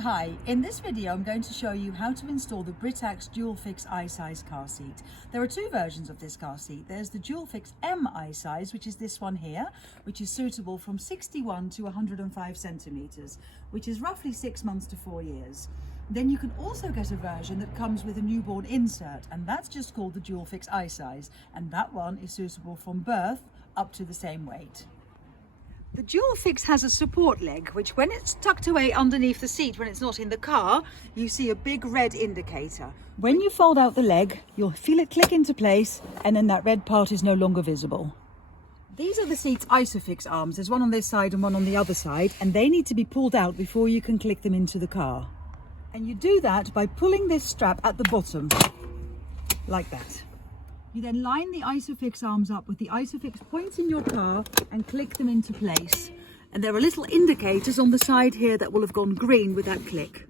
Hi, in this video I'm going to show you how to install the Britax Dualfix I-Size car seat. There are two versions of this car seat. There's the Dualfix M I-Size, which is this one here, which is suitable from 61 to 105 centimetres, which is roughly 6 months to 4 years. Then you can also get a version that comes with a newborn insert, and that's just called the Dualfix I-Size, and that one is suitable from birth up to the same weight. The Dualfix has a support leg, which when it's tucked away underneath the seat, when it's not in the car, you see a big red indicator. When you fold out the leg, you'll feel it click into place, and then that red part is no longer visible. These are the seat's ISOfix arms. There's one on this side and one on the other side, and they need to be pulled out before you can click them into the car. And you do that by pulling this strap at the bottom, like that. You then line the ISOfix arms up with the ISOfix points in your car and click them into place. And there are little indicators on the side here that will have gone green with that click.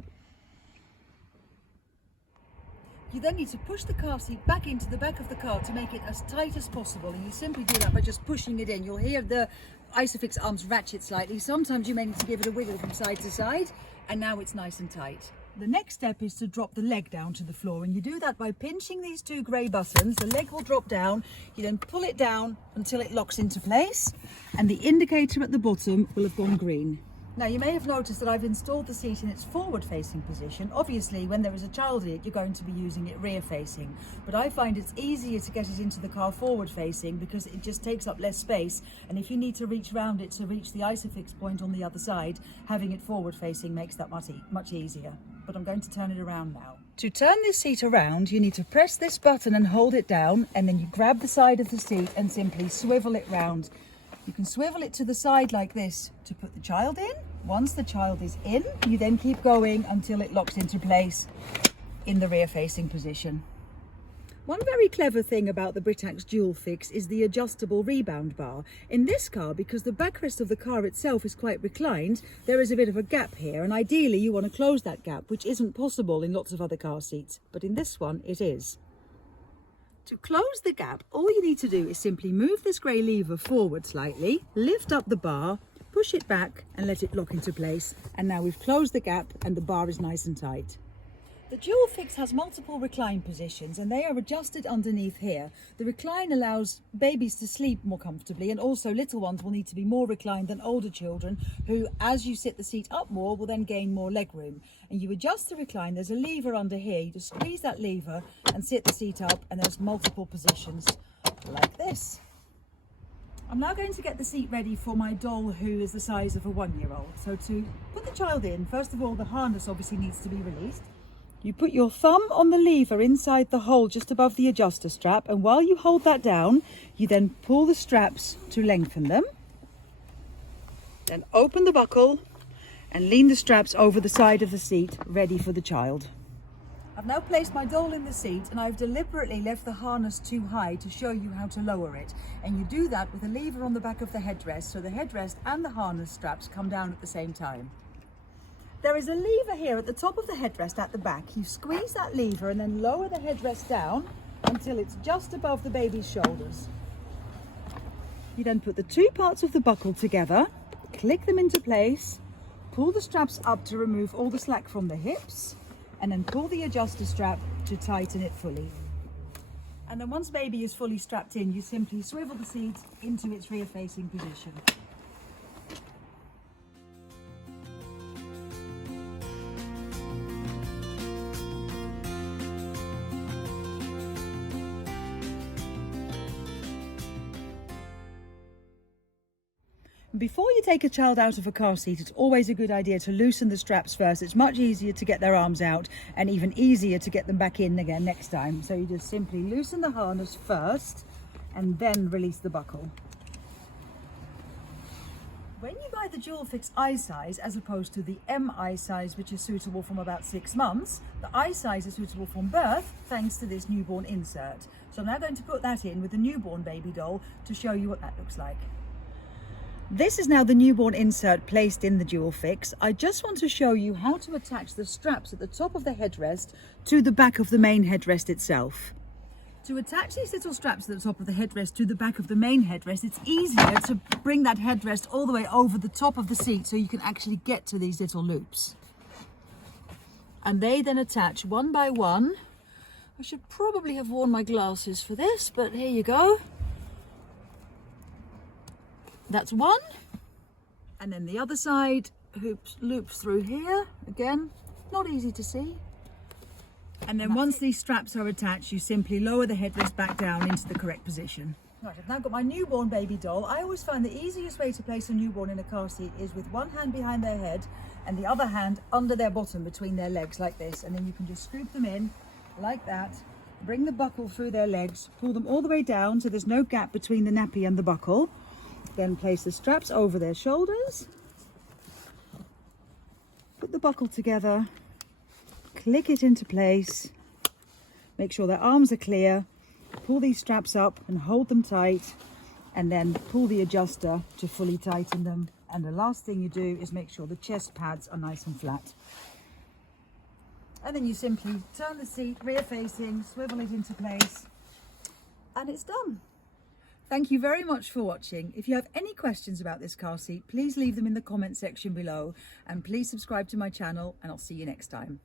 You then need to push the car seat back into the back of the car to make it as tight as possible, and you simply do that by just pushing it in. You'll hear the ISOfix arms ratchet slightly. Sometimes you may need to give it a wiggle from side to side, and now it's nice and tight. The next step is to drop the leg down to the floor, and you do that by pinching these two grey buttons. The leg will drop down. You then pull it down until it locks into place, and the indicator at the bottom will have gone green. Now you may have noticed that I've installed the seat in its forward facing position. Obviously when there is a child in it, you're going to be using it rear facing, but I find it's easier to get it into the car forward facing because it just takes up less space, and if you need to reach round it to reach the ISOfix point on the other side, having it forward facing makes that much easier. But I'm going to turn it around now. To turn this seat around, you need to press this button and hold it down, and then you grab the side of the seat and simply swivel it round. You can swivel it to the side like this to put the child in. Once the child is in, you then keep going until it locks into place in the rear facing position. One very clever thing about the Britax Dualfix is the adjustable rebound bar. In this car, because the backrest of the car itself is quite reclined, there is a bit of a gap here, and ideally you want to close that gap, which isn't possible in lots of other car seats, but in this one it is. To close the gap, all you need to do is simply move this grey lever forward slightly, lift up the bar, push it back and let it lock into place, and now we've closed the gap and the bar is nice and tight. The Dualfix has multiple recline positions, and they are adjusted underneath here. The recline allows babies to sleep more comfortably, and also little ones will need to be more reclined than older children who, as you sit the seat up more, will then gain more leg room. And you adjust the recline. There's a lever under here. You just squeeze that lever and sit the seat up, and there's multiple positions like this. I'm now going to get the seat ready for my doll, who is the size of a 1-year-old. So to put the child in, first of all, the harness obviously needs to be released. You put your thumb on the lever inside the hole just above the adjuster strap, and while you hold that down, you then pull the straps to lengthen them. Then open the buckle and lean the straps over the side of the seat, ready for the child. I've now placed my doll in the seat, and I've deliberately left the harness too high to show you how to lower it. And you do that with a lever on the back of the headrest, so the headrest and the harness straps come down at the same time. There is a lever here at the top of the headrest at the back. You squeeze that lever and then lower the headrest down until it's just above the baby's shoulders. You then put the two parts of the buckle together, click them into place, pull the straps up to remove all the slack from the hips, and then pull the adjuster strap to tighten it fully. And then once baby is fully strapped in, you simply swivel the seat into its rear facing position. Before you take a child out of a car seat, it's always a good idea to loosen the straps first. It's much easier to get their arms out and even easier to get them back in again next time. So you just simply loosen the harness first and then release the buckle. When you buy the Dualfix I-Size as opposed to the M I-Size, which is suitable from about 6 months, the I-Size is suitable from birth thanks to this newborn insert. So I'm now going to put that in with the newborn baby doll to show you what that looks like. This is now the newborn insert placed in the Dualfix. I just want to show you how to attach the straps at the top of the headrest to the back of the main headrest itself. To attach these little straps at the top of the headrest to the back of the main headrest, it's easier to bring that headrest all the way over the top of the seat so you can actually get to these little loops. and they then attach one by one. I should probably have worn my glasses for this, but here you go. That's one, and then the other side loops through here. Again, not easy to see. And then once these straps are attached, you simply lower the headrest back down into the correct position. Right, I've now got my newborn baby doll. I always find the easiest way to place a newborn in a car seat is with one hand behind their head and the other hand under their bottom between their legs like this. And then you can just scoop them in like that, bring the buckle through their legs, pull them all the way down so there's no gap between the nappy and the buckle. Then place the straps over their shoulders, put the buckle together, click it into place, make sure their arms are clear, pull these straps up and hold them tight, and then pull the adjuster to fully tighten them. And the last thing you do is make sure the chest pads are nice and flat. And then you simply turn the seat rear facing, swivel it into place, and it's done. Thank you very much for watching. If you have any questions about this car seat, please leave them in the comment section below, and please subscribe to my channel, and I'll see you next time.